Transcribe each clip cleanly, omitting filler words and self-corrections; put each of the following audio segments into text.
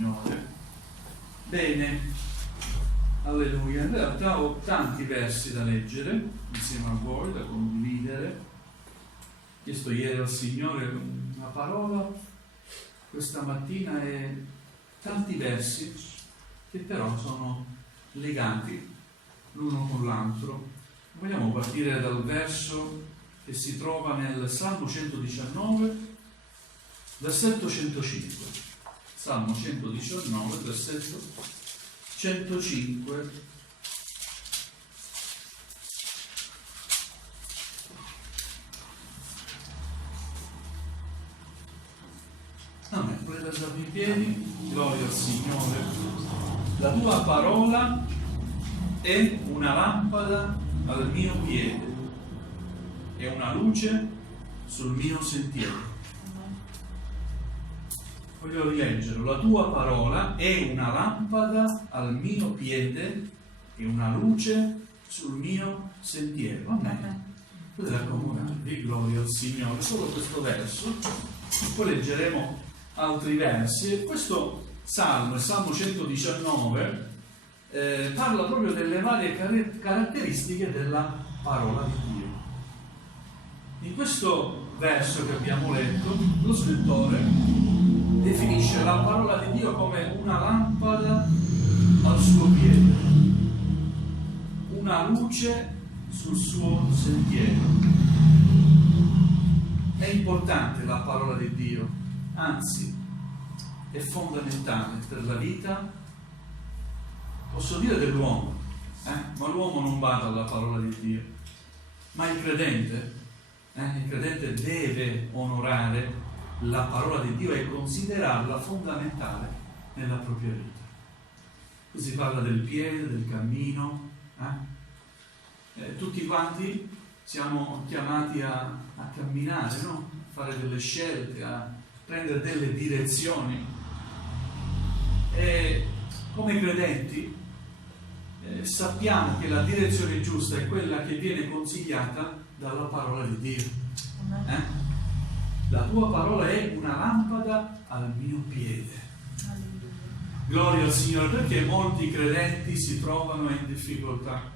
Signore. Bene, alleluia. In realtà ho tanti versi da leggere insieme a voi, da condividere. Ho chiesto ieri al Signore una parola questa mattina e tanti versi che però sono legati l'uno con l'altro. Vogliamo partire dal verso che si trova nel Salmo 119, versetto 105. Salmo 119, versetto 105. Amen. Potete alzarvi in piedi. Gloria al Signore. La tua parola è una lampada al mio piede e una luce sul mio sentiero. Voglio rileggerlo. La tua parola è una lampada al mio piede e una luce sul mio sentiero. Amen. Potete accomodarvi. Gloria al Signore. Solo questo verso. Poi leggeremo altri versi. Questo Salmo, il Salmo 119, parla proprio delle varie caratteristiche della parola di Dio. In questo verso che abbiamo letto, lo scrittore definisce la parola di Dio come una lampada al suo piede, una luce sul suo sentiero. È importante la parola di Dio, anzi è fondamentale per la vita, posso dire, dell'uomo, ma l'uomo non bada alla parola di Dio, ma il credente deve onorare la parola di Dio e considerarla fondamentale nella propria vita. Qui si parla del piede, del cammino, tutti quanti siamo chiamati a camminare, no? A fare delle scelte, a prendere delle direzioni. E come credenti sappiamo che la direzione giusta è quella che viene consigliata dalla parola di Dio. La tua parola è una lampada al mio piede. Gloria al Signore, perché molti credenti si trovano in difficoltà.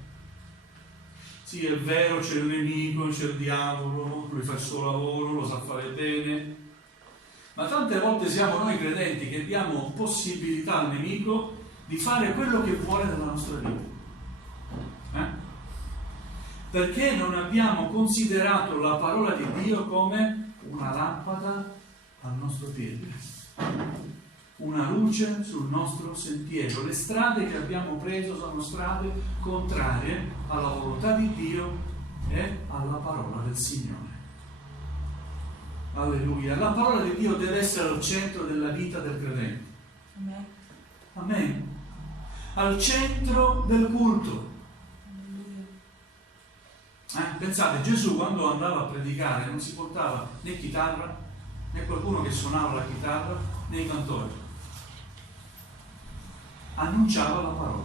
Sì, è vero, c'è il nemico, c'è il diavolo, lui fa il suo lavoro, lo sa fare bene, ma tante volte siamo noi credenti che diamo possibilità al nemico di fare quello che vuole nella nostra vita. Perché non abbiamo considerato la parola di Dio come una lampada al nostro piede, una luce sul nostro sentiero. Le strade che abbiamo preso sono strade contrarie alla volontà di Dio e alla parola del Signore. Alleluia. La parola di Dio deve essere al centro della vita del credente. Amen. Amen. Al centro del culto. Pensate, Gesù quando andava a predicare non si portava né chitarra, né qualcuno che suonava la chitarra, né i cantori. Annunciava la parola.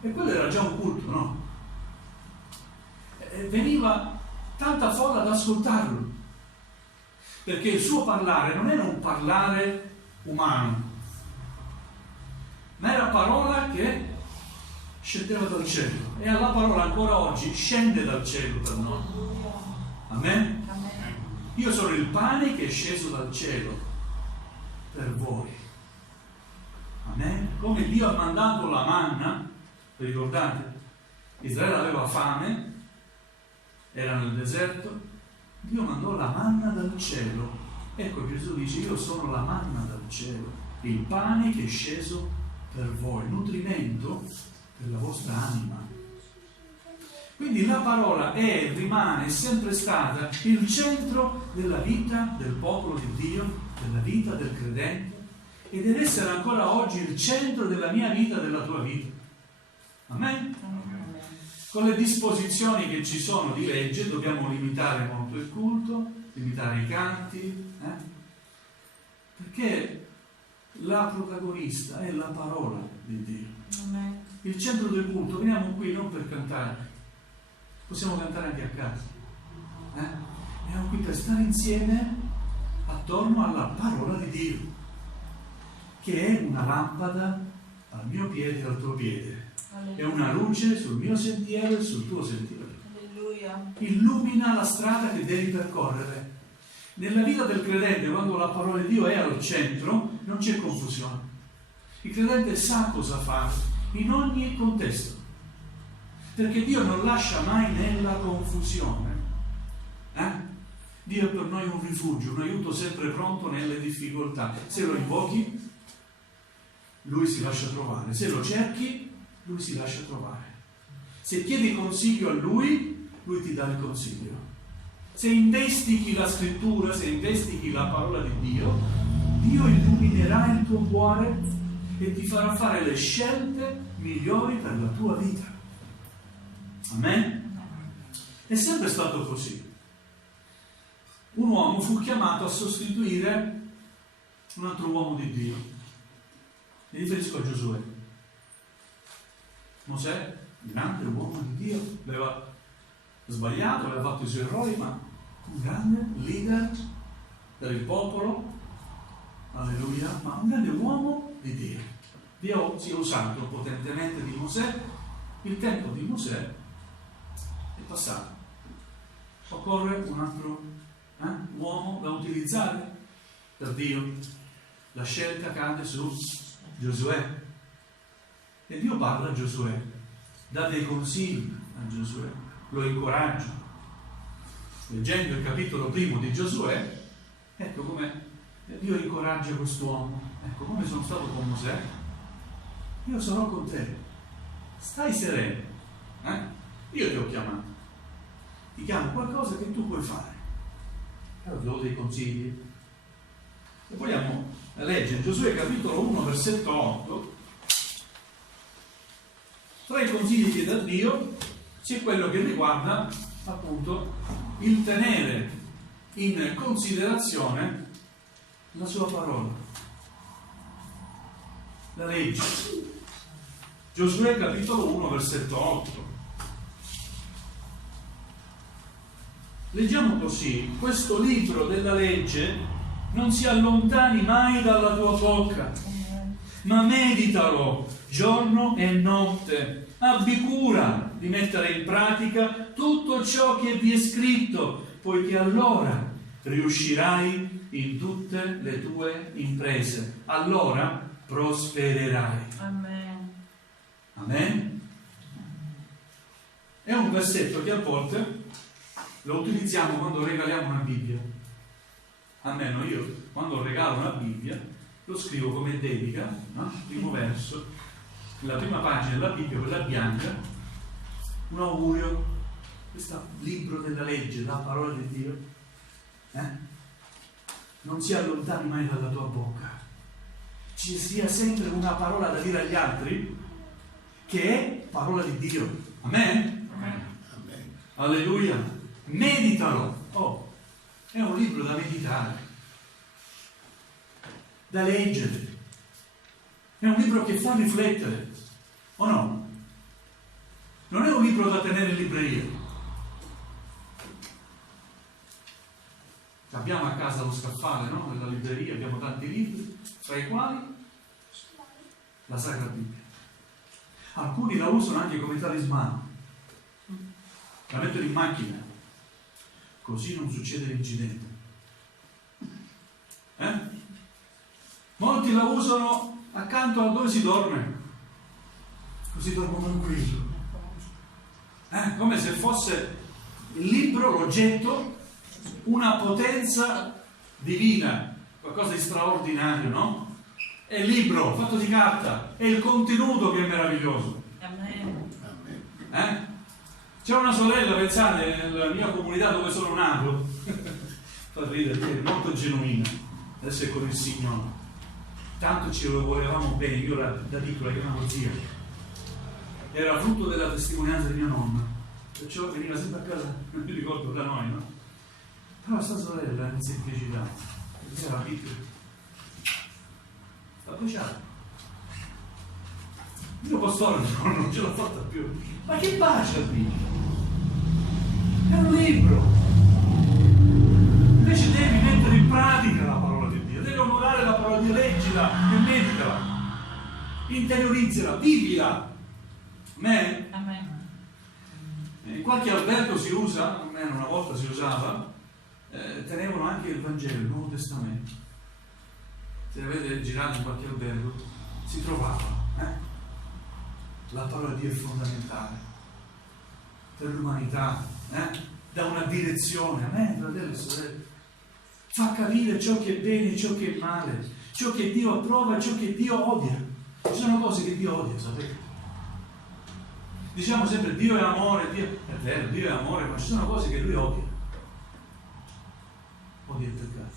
E quello era già un culto, no? E veniva tanta folla ad ascoltarlo, perché il suo parlare non era un parlare umano, ma era parola che scendeva dal cielo, e la parola ancora oggi scende dal cielo per noi. Amen? Amen. Io sono il pane che è sceso dal cielo per voi. Amen? Come Dio ha mandato la manna, vi ricordate? Israele aveva fame, era nel deserto, Dio mandò la manna dal cielo. Ecco, Gesù dice: io sono la manna dal cielo, il pane che è sceso per voi, nutrimento per la vostra anima. Quindi la parola è, rimane, è sempre stata il centro della vita del popolo di Dio, della vita del credente, e deve essere ancora oggi il centro della mia vita, della tua vita. Amen? Amen. Con le disposizioni che ci sono di legge dobbiamo limitare molto il culto, limitare i canti, perché la protagonista è la parola di Dio. Amen. Il centro del culto, veniamo qui non per cantare, possiamo cantare anche a casa, veniamo qui per stare insieme attorno alla parola di Dio. che è una lampada al mio piede e al tuo piede, è una luce sul mio sentiero e sul tuo sentiero. Alleluia. Illumina la strada che devi percorrere. Nella vita del credente, quando la parola di Dio è al centro, non c'è confusione. Il credente sa cosa fare in ogni contesto, perché Dio non lascia mai nella confusione. Dio è per noi un rifugio, un aiuto sempre pronto nelle difficoltà. Se lo invochi, Lui si lascia trovare. Se lo cerchi, Lui si lascia trovare. Se chiedi consiglio a Lui, Lui ti dà il consiglio. Se investichi la scrittura, se investichi la parola di Dio, Dio illuminerà il tuo cuore e ti farà fare le scelte migliori per la tua vita. Amen? È sempre stato così. Un uomo fu chiamato a sostituire un altro uomo di Dio. Mi riferisco a Giosuè. Mosè, grande uomo di Dio, aveva sbagliato, aveva fatto i suoi errori, ma un grande leader per il popolo, alleluia, ma un grande uomo di Dio. Dio si è usato potentemente di Mosè. Il tempo di Mosè è passato. Occorre un altro uomo da utilizzare per Dio. La scelta cade su Giosuè e Dio parla a Giosuè, dà dei consigli a Giosuè, lo incoraggia. Leggendo il capitolo 1 di Giosuè, ecco come Dio incoraggia quest'uomo. Ecco, come sono stato con Mosè, io sarò con te, stai sereno, io ti ho chiamato, ti chiamo qualcosa che tu puoi fare. Allora do dei consigli. E vogliamo leggere Giosuè capitolo 1 versetto 8. Tra i consigli che dà Dio c'è quello che riguarda appunto il tenere in considerazione la sua parola, la legge. Giosuè capitolo 1 versetto 8. Leggiamo così: questo libro della legge non si allontani mai dalla tua bocca, ma meditalo giorno e notte. Abbi cura di mettere in pratica tutto ciò che vi è scritto, poiché allora riuscirai in tutte le tue imprese. Allora prospererai. Amen. Amen? È un versetto che a volte lo utilizziamo quando regaliamo una Bibbia. Almeno io, quando regalo una Bibbia, lo scrivo come dedica, no? Primo verso, la prima pagina della Bibbia, quella bianca, un augurio, questo libro della legge, la parola di Dio, non si allontani mai dalla tua bocca. Ci sia sempre una parola da dire agli altri che è parola di Dio. Amen? Amen. Alleluia. Meditalo. È un libro da meditare, da leggere, è un libro che fa riflettere, o no? Non è un libro da tenere in libreria. Abbiamo a casa lo scaffale, no? Nella libreria abbiamo tanti libri, tra i quali la Sacra Bibbia. Alcuni la usano anche come talismano, la mettono in macchina, così non succede l'incidente. Molti la usano accanto a dove si dorme, così dormo tranquillo. Come se fosse il libro, l'oggetto, una potenza divina, qualcosa di straordinario, no? È il libro fatto di carta, è il contenuto che è meraviglioso. Amen. C'è una sorella, pensate, nella mia comunità dove sono nato, fa ridere, è molto genuina, adesso è con il Signore. Tanto ci volevamo bene, io da piccola chiamavo zia. Era frutto della testimonianza di mia nonna, perciò veniva sempre a casa, non mi ricordo da noi, no? Però sta sorella in semplicità, perché era piccola, sta baciata. Io pastore non ce l'ho fatta più. Ma che bacia il Dio? È un libro. Invece devi mettere in pratica la parola di Dio, devi onorare la parola di Dio, leggila e medita. interiorizzala, vivila. Amen? Amen. In qualche albergo si usa, almeno una volta si usava, tenevano anche il Vangelo, il Nuovo Testamento. Se avete girato in qualche albergo, si trovava. La parola di Dio è fondamentale per l'umanità, dà una direzione. Amen, fratelli e sorelle. Fa capire ciò che è bene e ciò che è male, ciò che Dio approva e ciò che Dio odia. Ci sono cose che Dio odia, sapete? Diciamo sempre Dio è amore, è vero, Dio è amore, ma ci sono cose che Lui odia. Odia il peccato.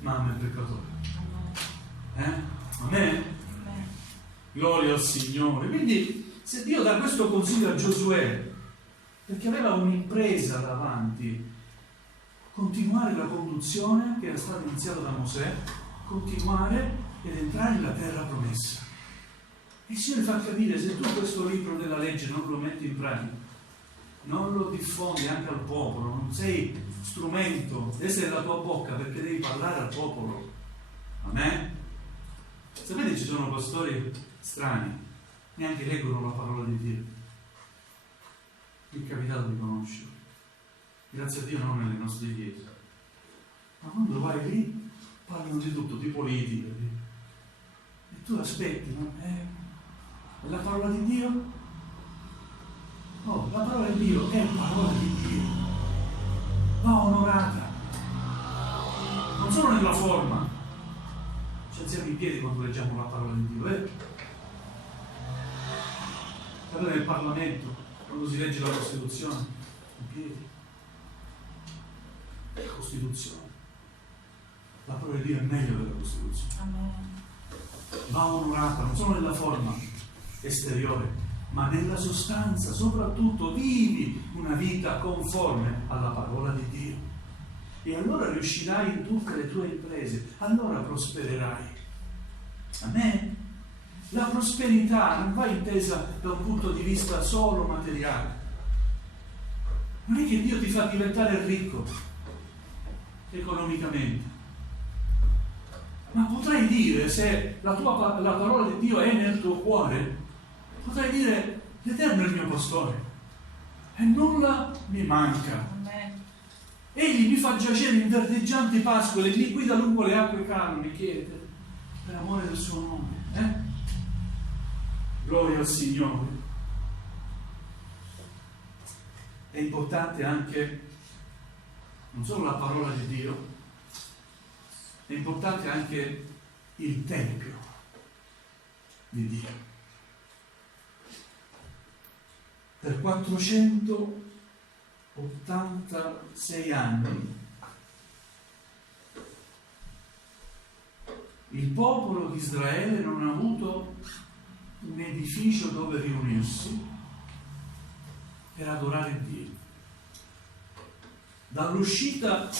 Ma ama il peccatore. Amen? Gloria al Signore. Quindi se Dio dà questo consiglio a Giosuè, perché aveva un'impresa davanti, continuare la conduzione che era stata iniziata da Mosè, continuare ed entrare nella terra promessa. E il Signore fa capire, se tu questo libro della legge non lo metti in pratica, non lo diffondi anche al popolo, non sei strumento, deve essere la tua bocca perché devi parlare al popolo. Amen? Sapete, ci sono pastori strani, neanche leggono la parola di Dio. Mi è capitato di conoscerlo. Grazie a Dio non nelle nostre chiese. Ma quando vai lì, parlano di tutto, di politica. E tu aspetti, no? La parola di Dio? Oh, la parola di Dio è parola di Dio. Va onorata. Non solo nella forma. Ci alziamo in piedi quando leggiamo la parola di Dio, Guardate nel Parlamento, quando si legge la Costituzione, in piedi. Costituzione. La parola di Dio è meglio della Costituzione. Amen. Va onorata, non solo nella forma esteriore, ma nella sostanza. Soprattutto vivi una vita conforme alla parola di Dio. E allora riuscirai in tutte le tue imprese, allora prospererai. Amen? La prosperità non va intesa da un punto di vista solo materiale. Non è che Dio ti fa diventare ricco economicamente, ma potrai dire, se la parola di Dio è nel tuo cuore, potrai dire: l'Eterno è il mio pastore e nulla mi manca. Egli mi fa giacere in verdeggianti pascoli, mi guida lungo le acque calme, chiede, per amore del suo nome. Gloria al Signore. È importante anche non solo la parola di Dio, è importante anche il Tempio di Dio. Per 486 anni il popolo di Israele non ha avuto un edificio dove riunirsi per adorare Dio. Dall'uscita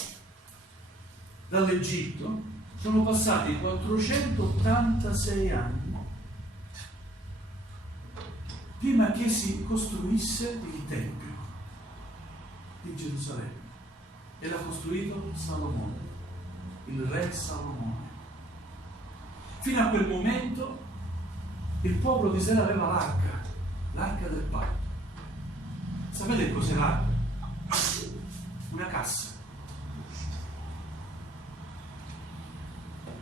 dall'Egitto sono passati 486 anni prima che si costruisse il Tempio di Gerusalemme, e l'ha costruito Salomone, il re Salomone. Fino a quel momento il popolo di Israele aveva l'arca del patto. Sapete cos'è l'arca? Una cassa.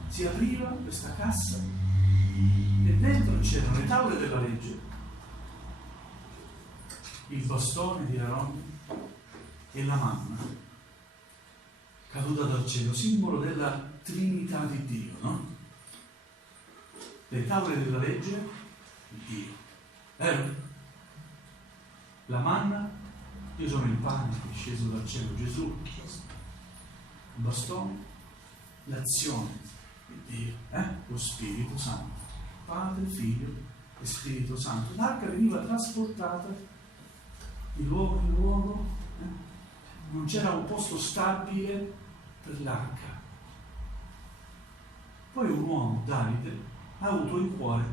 Si apriva questa cassa e dentro c'erano le tavole della legge, il bastone di Aronne e la manna caduta dal cielo, simbolo della Trinità di Dio, no? Le tavole della legge, Dio. La manna, io sono il pane che è sceso dal cielo, Gesù. Il bastone, l'azione di Dio, lo Spirito Santo. Padre, Figlio e Spirito Santo. L'arca veniva trasportata di luogo in luogo, non c'era un posto stabile per l'arca. Poi un uomo, Davide, ha avuto in cuore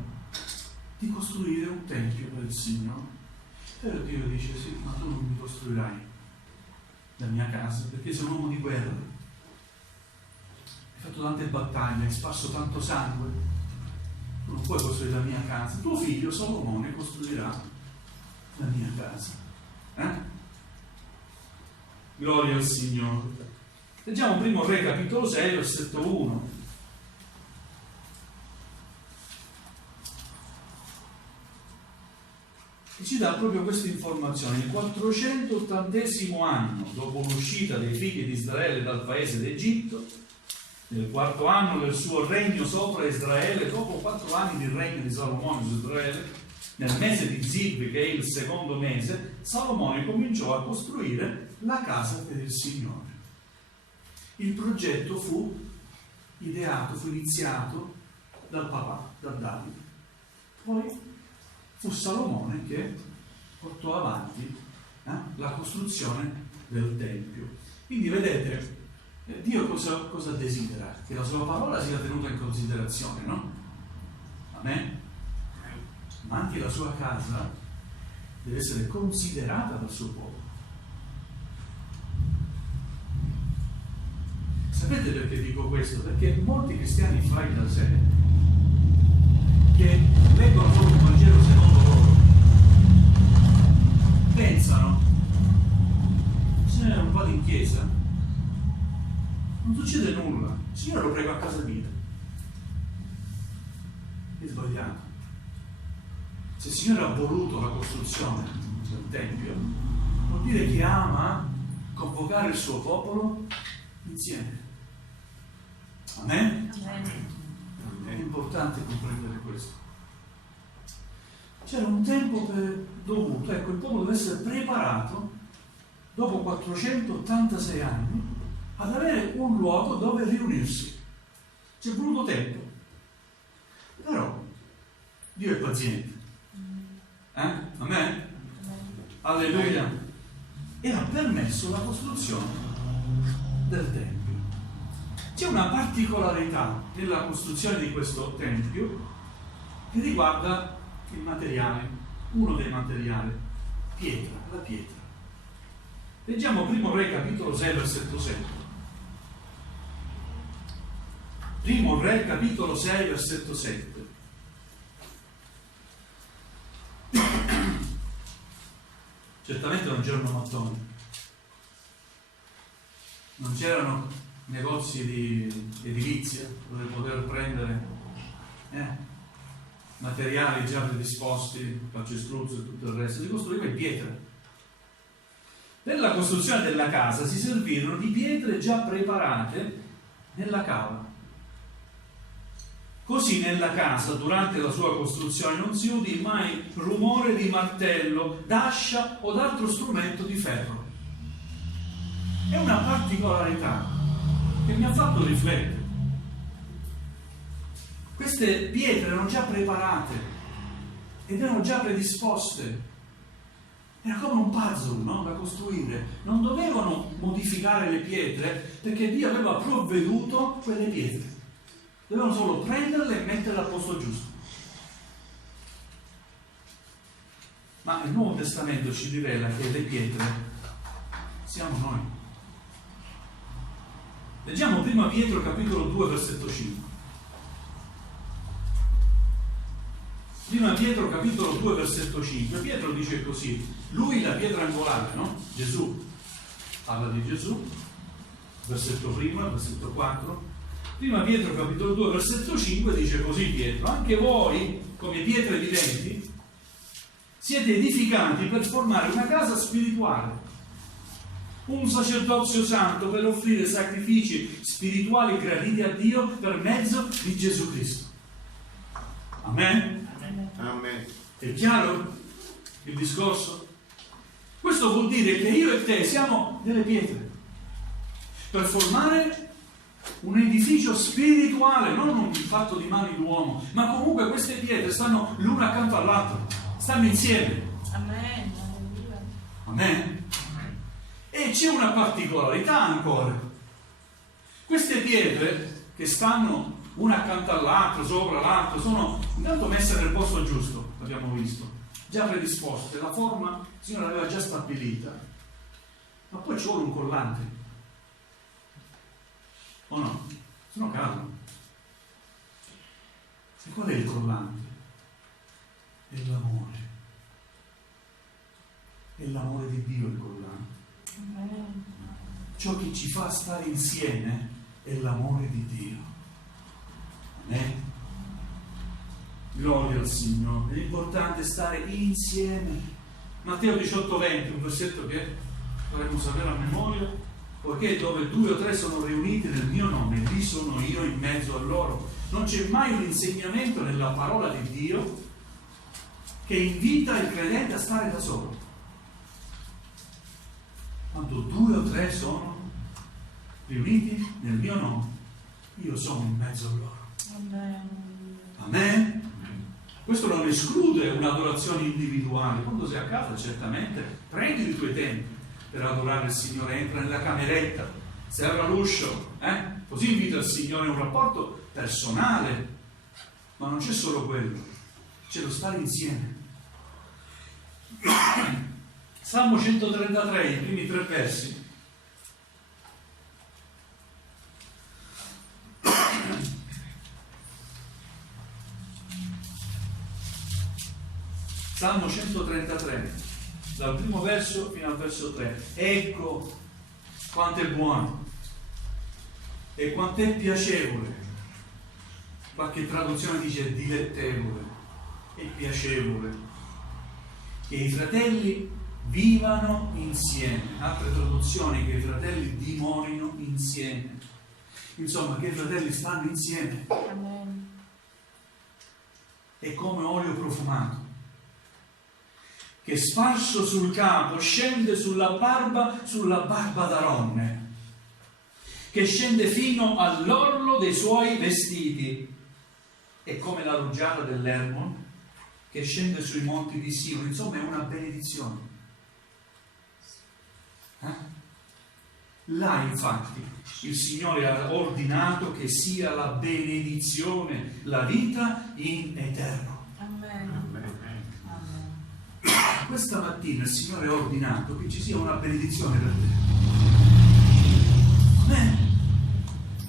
di costruire un tempio per il Signore. E Dio dice: sì, ma tu non mi costruirai la mia casa, perché sei un uomo di guerra, hai fatto tante battaglie, hai sparso tanto sangue, non puoi costruire la mia casa, tuo figlio Salomone costruirà la mia casa. Gloria al Signore. Leggiamo primo Re capitolo 6 versetto 1. E ci dà proprio questa informazione: il 480° anno dopo l'uscita dei figli di Israele dal paese d'Egitto, nel 4° anno del suo regno sopra Israele, dopo 4 anni di regno di Salomone su Israele, nel mese di Zib, che è il secondo mese, Salomone cominciò a costruire la casa per il Signore. Il progetto fu ideato, fu iniziato dal papà, da Davide. Poi fu Salomone che portò avanti la costruzione del Tempio. Quindi vedete, Dio cosa desidera? Che la sua parola sia tenuta in considerazione, no? Amen? Ma anche la sua casa deve essere considerata dal suo popolo. Sapete perché dico questo? Perché molti cristiani fai da sé, che leggono solo il Vangelo secondo loro, pensano: se non vado in chiesa non succede nulla, il Signore lo prego a casa mia. È sbagliato. Se il Signore ha voluto la costruzione del Tempio, vuol dire che ama convocare il suo popolo insieme. Amen? È importante comprendere questo. C'era un tempo dovuto, ecco, il popolo deve essere preparato dopo 486 anni ad avere un luogo dove riunirsi. C'è voluto tempo, però Dio è paziente. Amen? Alleluia. E ha permesso la costruzione del Tempio. C'è una particolarità nella costruzione di questo Tempio che riguarda il materiale, uno dei materiali, pietra, la pietra. Leggiamo primo Re capitolo 6 versetto 7. Primo Re capitolo 6 versetto 7. Certamente non c'erano mattoni, non c'erano negozi di edilizia dove poter prendere materiali già predisposti, calcestruzzo e tutto il resto. Si costruiva in pietra. Per la costruzione della casa si servirono di pietre già preparate nella cava. Così nella casa, durante la sua costruzione, non si udì mai rumore di martello, d'ascia o d'altro strumento di ferro. È una particolarità che mi ha fatto riflettere. Queste pietre erano già preparate ed erano già predisposte. Era come un puzzle, no? Da costruire. Non dovevano modificare le pietre perché Dio aveva provveduto quelle pietre. Dovevano solo prenderle e metterle al posto giusto. Ma il Nuovo Testamento ci rivela che le pietre siamo noi. Leggiamo prima Pietro capitolo 2 versetto 5. Prima Pietro capitolo 2 versetto 5. Pietro dice così: lui la pietra angolare, no? Gesù. Parla di Gesù. Versetto primo, versetto 4. Prima Pietro capitolo 2 versetto 5 dice così Pietro: anche voi come pietre viventi siete edificanti per formare una casa spirituale, un sacerdozio santo per offrire sacrifici spirituali graditi a Dio per mezzo di Gesù Cristo. Amen? Amen. È chiaro il discorso? Questo vuol dire che io e te siamo delle pietre per formare un edificio spirituale, non un fatto di mani d'uomo, ma comunque queste pietre stanno l'una accanto all'altra, stanno insieme. Amen. Amen? E c'è una particolarità ancora. Queste pietre che stanno una accanto all'altra, sopra l'altra, sono intanto messe nel posto giusto, l'abbiamo visto, già predisposte, la forma il Signore l'aveva già stabilita, ma poi ci vuole un collante. O no? Se no cadono. E qual è il collante? È l'amore. È l'amore di Dio il collante. Ciò che ci fa stare insieme è l'amore di Dio. Amen. Gloria al Signore. È importante stare insieme. Matteo 18:20, un versetto che dovremmo sapere a memoria, poiché dove 2 o 3 sono riuniti nel mio nome, lì sono io in mezzo a loro. Non c'è mai un insegnamento nella parola di Dio che invita il credente a stare da solo. Quando 2 o 3 sono riuniti nel mio nome, io sono in mezzo a loro. Amen. Amen. Questo non esclude un'adorazione individuale. Quando sei a casa, certamente prendi i tuoi tempi per adorare il Signore. Entra nella cameretta, si apre l'uscio, così invita il Signore a un rapporto personale. Ma non c'è solo quello, c'è lo stare insieme. Salmo 133, i primi 3 versi. Salmo 133, dal primo verso fino al verso 3. Ecco quanto è buono e quanto è piacevole. Qualche traduzione dice dilettevole e piacevole che i fratelli vivano insieme. Altre traduzioni, che i fratelli dimorino insieme. Insomma, che i fratelli stanno insieme. Amen. È come olio profumato che sparso sul capo scende sulla barba d'Aronne, che scende fino all'orlo dei suoi vestiti. È come la rugiada dell'Hermon che scende sui monti di Sion. Insomma, è una benedizione. Là, infatti, il Signore ha ordinato che sia la benedizione, la vita in eterno. Amen. Questa mattina il Signore ha ordinato che ci sia una benedizione per te. Amen.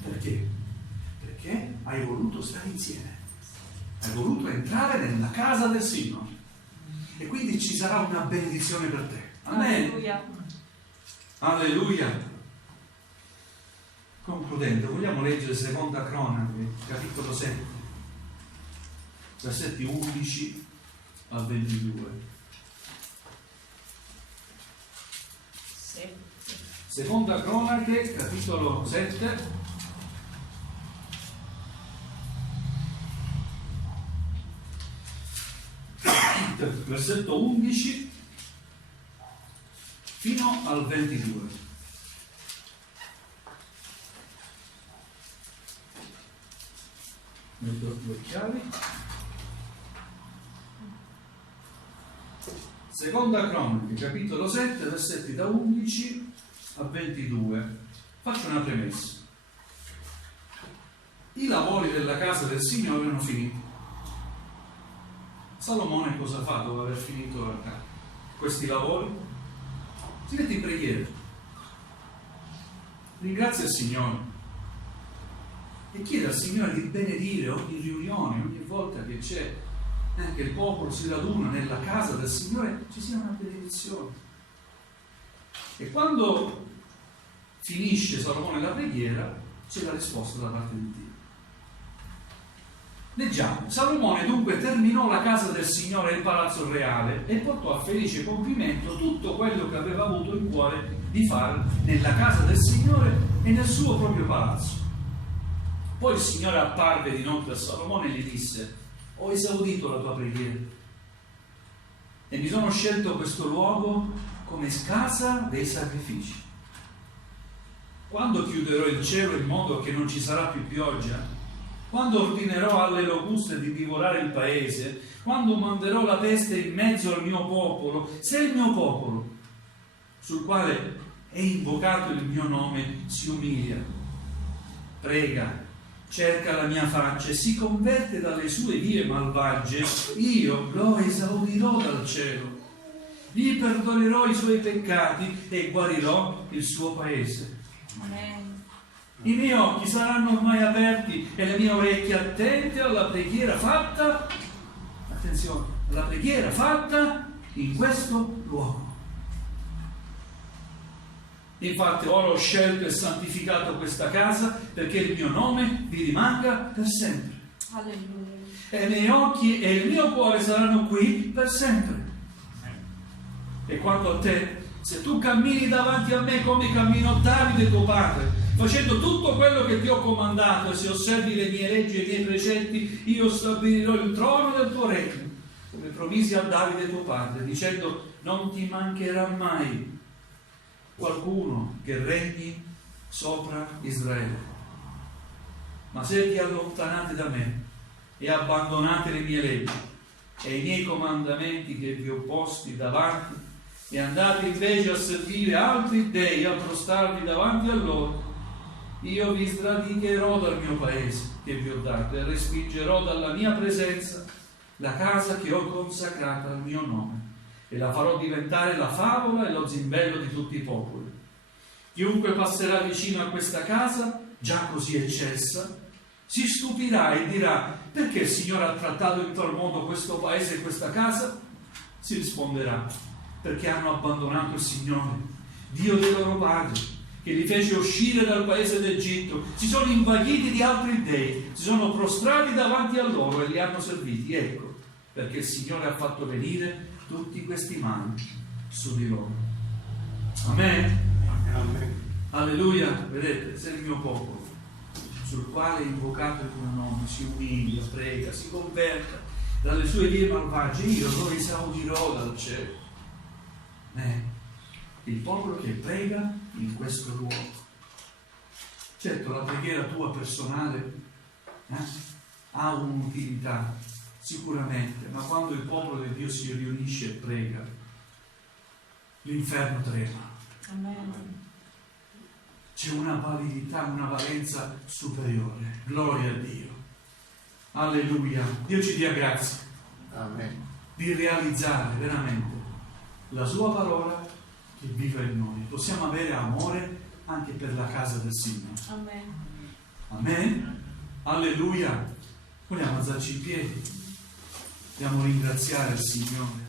Perché? Perché hai voluto stare insieme. Hai voluto entrare nella casa del Signore. E quindi ci sarà una benedizione per te. Amen. Alleluia. Alleluia. Concludendo, vogliamo leggere Seconda Cronache, capitolo 7, versetti 11 al 22. Seconda Cronache, capitolo 7, versetto 11 fino al 22. Metto 2 chiavi. Seconda Cronache, capitolo 7, versetti da 11 a 22. Faccio una premessa. I lavori della casa del Signore erano finiti. Salomone cosa fa dopo aver finito questi lavori? Si mette in preghiera, ringrazia il Signore e chiede al Signore di benedire ogni riunione, ogni volta che c'è, che il popolo si raduna nella casa del Signore, ci sia una benedizione. E quando finisce Salomone la preghiera, c'è la risposta da parte di Dio. Leggiamo: Salomone dunque terminò la casa del Signore e il palazzo reale e portò a felice compimento tutto quello che aveva avuto in cuore di fare nella casa del Signore e nel suo proprio palazzo. Poi il Signore apparve di notte a Salomone e gli disse: ho esaudito la tua preghiera e mi sono scelto questo luogo come casa dei sacrifici. Quando chiuderò il cielo in modo che non ci sarà più pioggia, quando ordinerò alle locuste di divorare il paese, quando manderò la peste in mezzo al mio popolo, se il mio popolo, sul quale è invocato il mio nome, si umilia, prega, cerca la mia faccia e si converte dalle sue vie malvagie, io lo esaudirò dal cielo, gli perdonerò i suoi peccati e guarirò il suo paese. Amen. I miei occhi saranno ormai aperti e le mie orecchie attente alla preghiera fatta, attenzione, alla preghiera fatta in questo luogo. Infatti ora ho scelto e santificato questa casa perché il mio nome vi rimanga per sempre. Alleluia. E i miei occhi e il mio cuore saranno qui per sempre. E quanto a te, se tu cammini davanti a me come camminò Davide tuo padre, facendo tutto quello che ti ho comandato, e se osservi le mie leggi e i miei precetti, io stabilirò il trono del tuo regno, come promisi a Davide tuo padre, dicendo: non ti mancherà mai qualcuno che regni sopra Israele. Ma se vi allontanate da me e abbandonate le mie leggi e i miei comandamenti che vi ho posti davanti, e andate invece a servire altri dei, a prostrarvi davanti a loro, io vi sradicherò dal mio paese che vi ho dato e respingerò dalla mia presenza la casa che ho consacrata al mio nome, e la farò diventare la favola e lo zimbello di tutti i popoli. Chiunque passerà vicino a questa casa, già così eccessa, si stupirà e dirà: perché il Signore ha trattato in tal modo questo paese e questa casa? Si risponderà: perché hanno abbandonato il Signore, Dio dei loro padri, che li fece uscire dal paese d'Egitto, si sono invaghiti di altri dei, si sono prostrati davanti a loro e li hanno serviti. Ecco perché il Signore ha fatto venire tutti questi mali su di loro. Amen? Amen. Alleluia. Vedete, se il mio popolo, sul quale è invocato il tuo nome, si umilia, prega, si converta dalle sue vie malvagie, io lo esaudirò dal cielo. Il popolo che prega in questo luogo. Certo, la preghiera tua personale ha un'utilità, sicuramente, ma quando il popolo di Dio si riunisce e prega, l'inferno trema. Amen. C'è una validità, una valenza superiore. Gloria a Dio. Alleluia. Dio ci dia grazia. Amen. Di realizzare veramente la sua parola che vive in noi. Possiamo avere amore anche per la casa del Signore. Amen. Amen. Alleluia. Vogliamo alzarci in piedi. Vogliamo ringraziare il Signore.